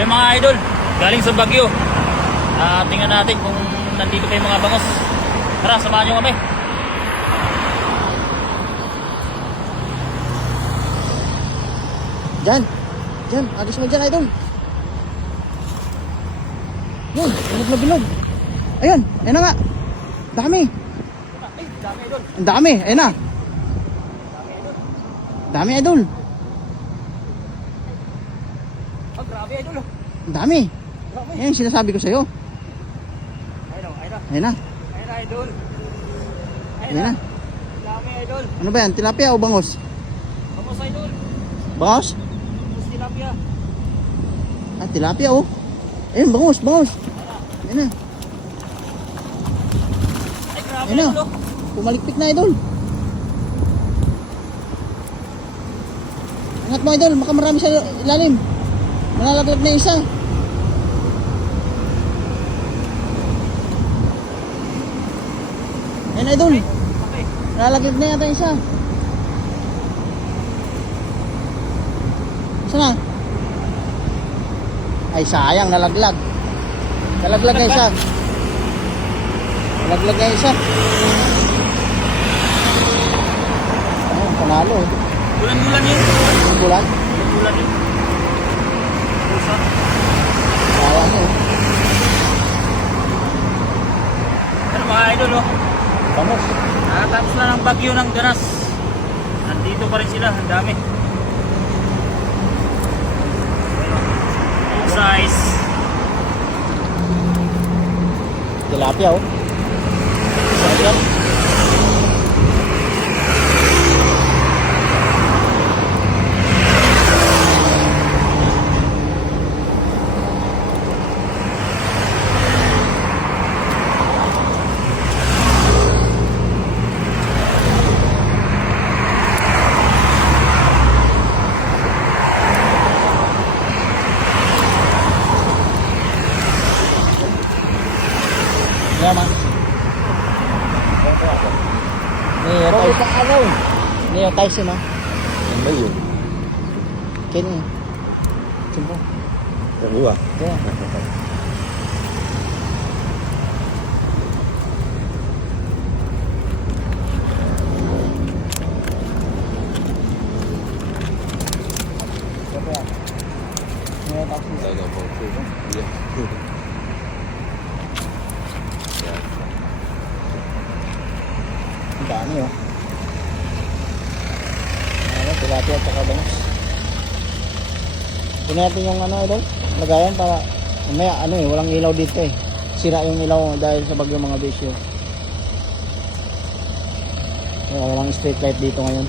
Yung mga idol, galing sa Baguio. Tingnan natin kung nandito pa yung mga bangos. Tara, samahan nyo kami. Diyan. Diyan. Agis mo dyan, idol. Yun. Bilog na bilog. Ayun. Ayun na nga. Dami. Ay, dami idol. Ang dami. Ayun na. Dami, idol. Oh, grabe idol. Ang dami. Grabe. Yan yung sinasabi ko sa'yo. Ayun o, ayun na. Ayun na. Ayun na idol. Ayun na. Dami idol. Ano ba yan? Tilapia o bangos? Bangos idol. Bangos? Bangos tilapia. Ah, tilapia oh. Ayun, bangos, bangos. Ayun na. Ay, grabe Ayun na. idol. Pumalikpik na, idol. Angat mo, idol. Baka marami sa ilalim. Malalaglag na isa. Ayun, idol. Okay. Malalaglag na yata isa. Isa na. Ay, sayang. Nalaglag. Nalaglag na isa. Nalaglag na isa. Ayun, panalo eh. Bulan-bulan yun. Bulan. Bulan yun. Pusa. Sayang eh. Pero mga idol oh. Bangos. Nakatapos na ng bagyo ng Ganas. Nandito pa rin sila. Ang dami. Big size. Tilapia oh. Sayang. Yaman. Neo Tyson ah. Yang bayu. Kini. Cumpo. Yang luar. Ya. Siapa ya? Neo Tyson. Dah dah foto. Ya. Ya. Ang dami oh. Ano, tilapia at saka bangos. Tingnan natin yung ano idol, lagayan para mamaya ano eh, walang ilaw dito eh. Sira yung ilaw dahil sa bagyo mga bisyo. Kaya walang street light dito ngayon.